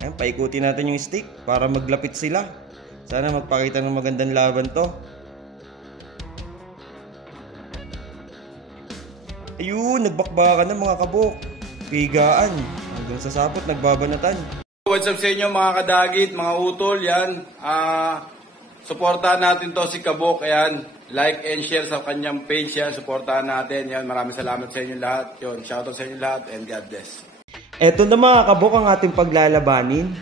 Ayan, paikutin natin yung stick para maglapit sila. Sana magpakita ng magandang laban to. Ayun, nagbakbakan na mga kabok. Pigaan. Hanggang sa sapot, nagbabanatan. What's up sa inyo mga kadagit, mga utol, yan. Suportahan natin to si Kabok, ayan. Like and share sa kanyang page yan. Suportahan natin, yan. Maraming salamat sa inyo lahat. Yun, shoutout sa inyo lahat and God bless. Eto na mga kabok ang ating paglalabanin.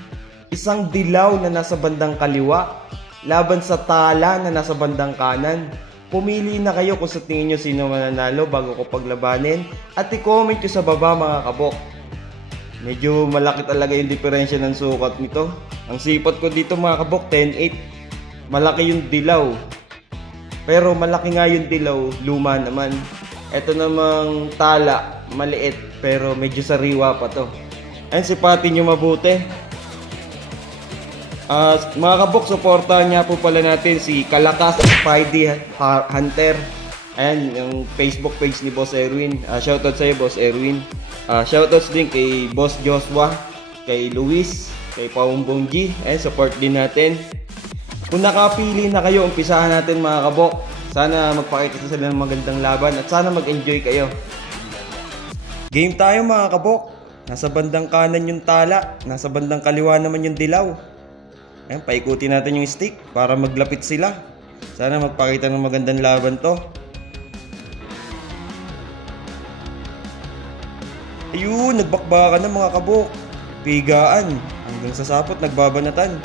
Isang dilaw na nasa bandang kaliwa, laban sa tala na nasa bandang kanan. Pumili na kayo kung sa tingin nyo sino mananalo bago ko paglabanin. At i-comment nyo sa baba mga kabok. Medyo malaki talaga yung diferensya ng sukat nito. Ang sipat ko dito mga kabok, 10.8. Malaki yung dilaw. Pero malaki nga yung dilaw, luma naman. Ito namang tala, maliit. Pero medyo sariwa pa to. Ayan, sipatin nyo mabuti. Mga kabok, supportahan niya po pala natin si Kalakas Friday Hunter. Ayan, yung Facebook page ni Boss Erwin. Shoutout sa'yo, Boss Erwin. Shoutouts din kay Boss Joshua, kay Luis, kay Paumbong G. Ayan, support din natin. Kung nakapili na kayo, umpisahan natin mga kabok. Sana magpakita sila ng magandang laban at sana mag-enjoy kayo. Game tayo mga kabok. Nasa bandang kanan yung tala, nasa bandang kaliwa naman yung dilaw. Ayan, paikutin natin yung stick para maglapit sila. Sana magpakita ng magandang laban to. Ayun, nagbakbakan na mga kabok. Pigaan. Hanggang sa sapot, nagbabanatan.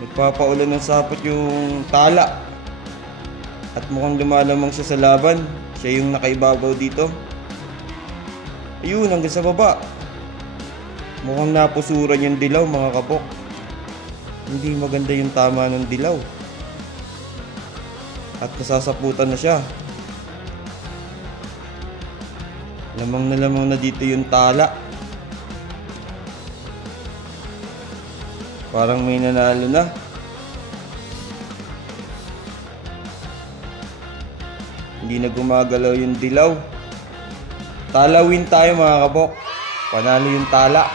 Nagpapaulan ng sapot yung tala. At mukhang lumalamang siya sa laban. Siya yung nakaibabaw dito. Ayun, hanggang sa baba. Mukhang napusuran yung dilaw mga kabok. Hindi maganda yung tama ng dilaw. At nasasaputan na siya. Lamang na dito yung tala. Parang may nanalo na. Hindi na gumagalaw yung dilaw. Tala win tayo mga kabok. Panalo yung tala.